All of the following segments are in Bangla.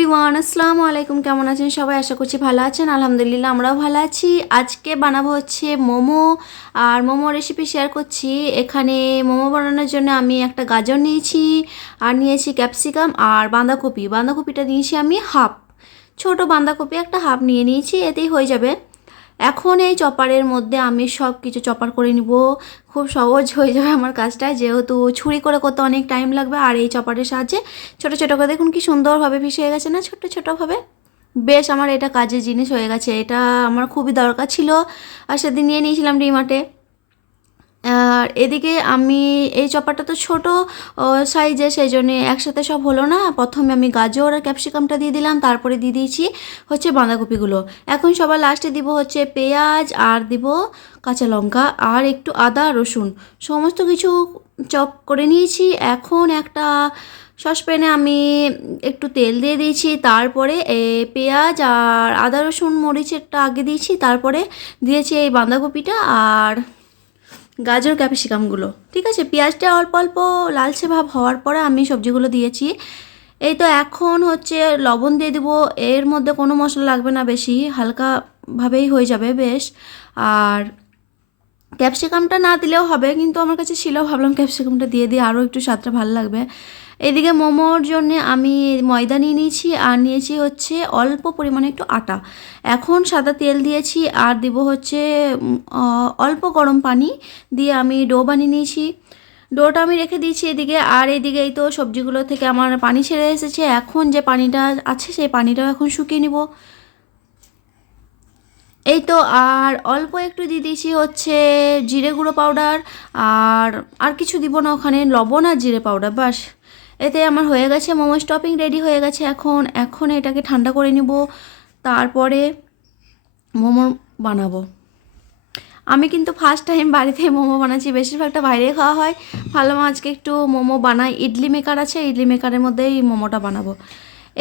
এভরিওয়ান, আসসালামু আলাইকুম। কেমন আছেন সবাই? আশা করছি ভালো আছেন। আলহামদুলিল্লাহ আমরাও ভালো আছি। আজকে বানাবো হচ্ছে মোমো, আর মোমো রেসিপি শেয়ার করছি। এখানে মোমো বানানোর জন্য আমি একটা গাজর নিয়েছি, আর নিয়েছি ক্যাপসিকাম আর বাঁধাকপি। বাঁধাকপিটা নিয়েছি আমি হাফ, ছোট বাঁধাকপি একটা হাফ নিয়ে নিয়েছি, এতেই হয়ে যাবে। এখন এই চপারের মধ্যে আমি সব কিছু চপার করে নিব। খুব সহজ হয়ে যাবে আমার কাজটা, যেহেতু ছুরি করে করতে অনেক টাইম লাগবে। আর এই চপারের সাহায্যে ছোটো ছোটো করে দেখুন কি সুন্দরভাবে পিস হয়ে গেছে না, ছোট্ট ছোটোভাবে। বেশ আমার এটা কাজের জিনিস হয়ে গেছে, এটা আমার খুবই দরকার ছিল, আর সেদিন নিয়ে নিয়েছিলাম ডিমার্টে। আর এদিকে আমি এই চপারটা তো ছোট সাইজে, সেই জন্যে একসাথে সব হলো না। প্রথমে আমি গাজর আর ক্যাপসিকামটা দিয়ে দিলাম, তারপরে দিয়ে দিয়েছি হচ্ছে বাঁধাকপিগুলো। এখন সবার লাস্টে দিব হচ্ছে পেঁয়াজ, আর দিব কাঁচা লঙ্কা, আর একটু আদা রসুন, সমস্ত কিছু চপ করে নিয়েছি। এখন একটা সসপ্যানে আমি একটু তেল দিয়ে দিয়েছি, তারপরে পেঁয়াজ আর আদা রসুন মরিচেরটা আগে দিয়েছি, তারপরে দিয়েছি এই বাঁধাকপিটা আর গাজর ক্যাপসিকামগুলো। ঠিক আছে, পেঁয়াজটা অল্প অল্প লালচে ভাব হওয়ার পরে আমি সবজিগুলো দিয়েছি। এই তো এখন হচ্ছে লবণ দিয়ে দেবো। এর মধ্যে কোনো মশলা লাগবে না বেশি, হালকাভাবেই হয়ে যাবে বেশ। আর ক্যাপসিকামটা না দিলেও হবে, কিন্তু আমার কাছে ছিল, ভাবলাম ক্যাপসিকামটা দিয়ে দিয়ে আরও একটু স্বাদটা ভালো লাগবে। এদিকে মোমোর জন্য আমি ময়দা নিয়ে নিয়েছি, আর নিয়েছি হচ্ছে অল্প পরিমাণে একটু আটা। এখন সাদা তেল দিয়েছি, আর দিব হচ্ছে অল্প গরম পানি দিয়ে আমি ডো বানিয়ে নিয়েছি। ডোটা আমি রেখে দিয়েছি এদিকে। আর এদিকে এই তো সবজিগুলো থেকে আমার পানি ছেড়ে এসেছে। এখন যে পানিটা আছে সেই পানিটাও এখন শুকিয়ে নিব। এই তো, আর অল্প একটু দিয়ে দিয়েছি হচ্ছে জিরে গুঁড়ো পাউডার, আর আর কিছু দিব না ওখানে, লবণ আর জিরে পাউডার, বাস। এতে আমার হয়ে গেছে মোমো স্টপিং রেডি হয়ে গেছে। এখন এখন এটাকে ঠান্ডা করে নিব, তারপরে মোমো বানাবো। আমি কিন্তু ফার্স্ট টাইম বাড়িতে মোমো বানাচ্ছি, বেশিরভাগটা বাইরে খাওয়া হয়। ভাবলাম আজকে একটু মোমো বানাই। ইডলি মেকার আছে, ইডলি মেকারের মধ্যেই মোমোটা বানাবো।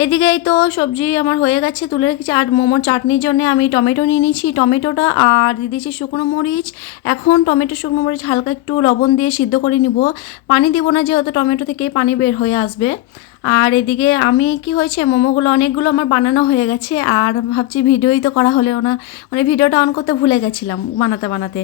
এদিকে এই তো সবজি আমার হয়ে গেছে, তুলে রেখেছি। আর মোমোর চাটনির জন্য আমি টমেটো নিয়ে নিয়েছি, টমেটোটা আর দিয়ে দিয়েছি শুকনো মরিচ। এখন টমেটো শুকনো মরিচ হালকা একটু লবণ দিয়ে সিদ্ধ করে নিব। পানি দিব না, যেহেতু টমেটো থেকেই পানি বের হয়ে আসবে। আর এদিকে আমি কি হয়েছে, মোমোগুলো অনেকগুলো আমার বানানো হয়ে গেছে, আর ভাবছি ভিডিওই তো করা হলেও না, মানে ভিডিওটা অন করতে ভুলে গেছিলাম বানাতে বানাতে।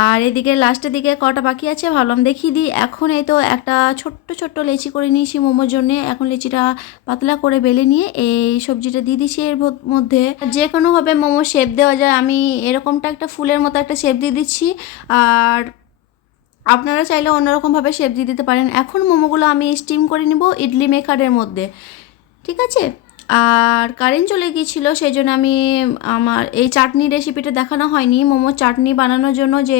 আর এদিকে লাস্টের দিকে কটা বাকি আছে, ভাবলাম দেখিয়ে দিই। এখন এই তো একটা ছোট্ট ছোট্ট লেচি করে নিয়েছি মোমোর জন্যে। এখন লেচিটা পাতলা করে বেলে নিয়ে এই সবজিটা দিয়ে দিচ্ছি এর মধ্যে। যে কোনোভাবে মোমো শেপ দেওয়া যায়, আমি এরকমটা একটা ফুলের মতো একটা শেপ দিয়ে দিচ্ছি, আর আপনারা চাইলে অন্যরকমভাবে শেপ দিয়ে দিতে পারেন। এখন মোমোগুলো আমি স্টিম করে নিব ইডলি মেকারের মধ্যে। ঠিক আছে, আর কারেন্ট চলে গিয়েছিলো, সেই জন্য আমি আমার এই চাটনি রেসিপিটা দেখানো হয়নি। মোমো চাটনি বানানোর জন্য যে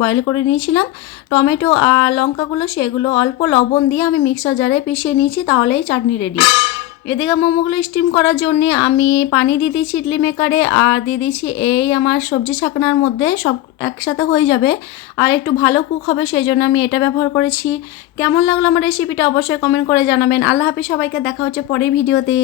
বয়েল করে নিয়েছিলাম টমেটো আর লঙ্কাগুলো, সেগুলো অল্প লবণ দিয়ে আমি মিক্সার জারে পিষিয়ে নিয়েছি, তাহলেই চাটনি রেডি। এদিকে মোমোগুলো স্টিম করার জন্য আমি পানি দিয়ে দিয়েছি ইডলি মেকারে, আর দিয়ে দিয়েছি এই আমার সবজি ছাকনার মধ্যে, সব একসাথে হয়ে যাবে আর একটু ভালো কুক হবে, সেই জন্য আমি এটা ব্যবহার করেছি। কেমন লাগলো আমার রেসিপিটা অবশ্যই কমেন্ট করে জানাবেন। আল্লাহ হাফিজ সবাইকে, দেখা হচ্ছে পরের ভিডিওতে।